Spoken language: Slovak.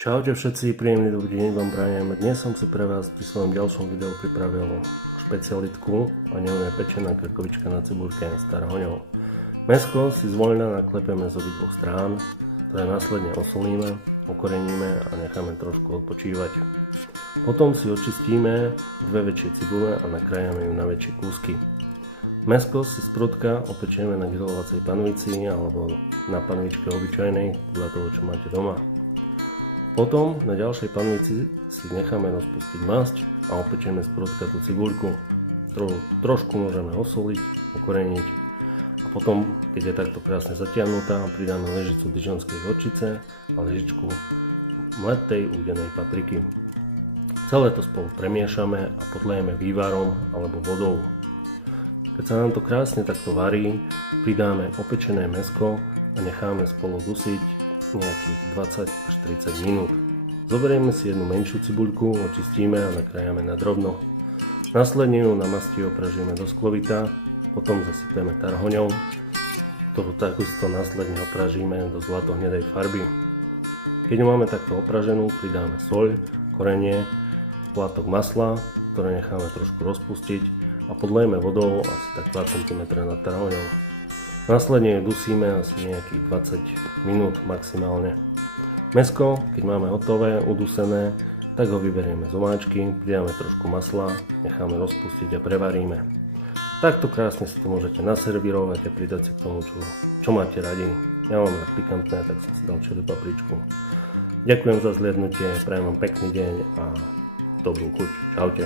Čaute všetci, príjemný dobrý deň vám prajem. Dnes som si pre vás pri svojom ďalšom videu pripravil špecialitku a ňou je pečená krkovička na cibulke s tarhoňou. Mäsko si zvoľna naklepeme z obidvoch strán, ktoré následne osolíme, okoreníme a necháme trošku odpočívať. Potom si očistíme dve väčšie cibule a nakrájame ju na väčšie kúsky. Mäsko si sprudka opečieme na grilovacej panvici alebo na panvičke obyčajnej, podľa toho čo máte doma. Potom na ďalšej panvici si necháme rozpustiť masť a opečieme sprudka tú cibuľku, ktorú trošku môžeme osoliť, ukoreniť a potom, keď je takto krásne zatiahnutá, pridáme lyžicu dižonskej horčice a lyžičku mletej údenej papriky. Celé to spolu premiešame a podlejeme vývarom alebo vodou. Keď sa nám to krásne takto varí, pridáme opečené mäsko a necháme spolu dusiť nejakých 20 až 30 minút. Zoberieme si jednu menšiu cibuľku, očistíme a nakrájame na drobno. Následne ju na masti opražíme do sklovita, potom zasypeme tarhoňou, ktorú takisto následne opražíme do zlatohnedej farby. Keď ju máme takto opraženú, pridáme soľ, korenie, plátok masla, ktoré necháme trošku rozpustiť a podlejeme vodou asi tak 2 cm nad tarhoňou. Následne ju dusíme asi nejakých 20 minút maximálne. Mäsko, keď máme hotové, udusené, tak ho vyberieme z omáčky, pridáme trošku masla, necháme rozpustiť a prevaríme. Takto krásne si to môžete naservírovať a pridať si k tomu, čo máte radi. Ja mám rád pikantné, tak som si dal čili papričku. Ďakujem za zhliadnutie, prajem vám pekný deň a dobrú chuť. Čaute.